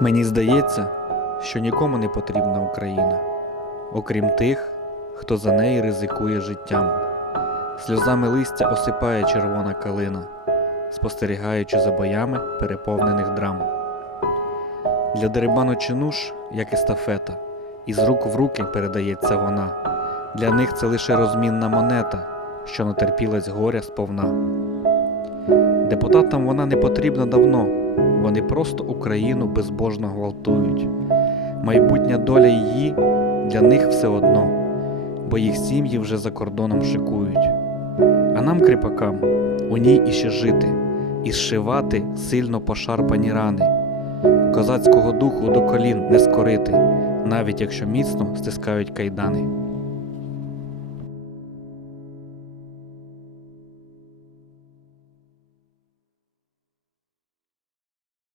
Мені здається, що нікому не потрібна Україна, окрім тих, хто за неї ризикує життям. Сльозами листя осипає червона калина, спостерігаючи за боями переповнених драм. Для дерибану чинуш, як естафета, із рук в руки передається вона. Для них це лише розмінна монета, що натерпілась горя сповна. Депутатам вона не потрібна давно, вони просто Україну безбожно гвалтують. Майбутня доля її для них все одно, бо їх сім'ї вже за кордоном шикують. А нам, кріпакам, у ній іще жити, і зшивати сильно пошарпані рани, козацького духу до колін не скорити, навіть якщо міцно стискають кайдани.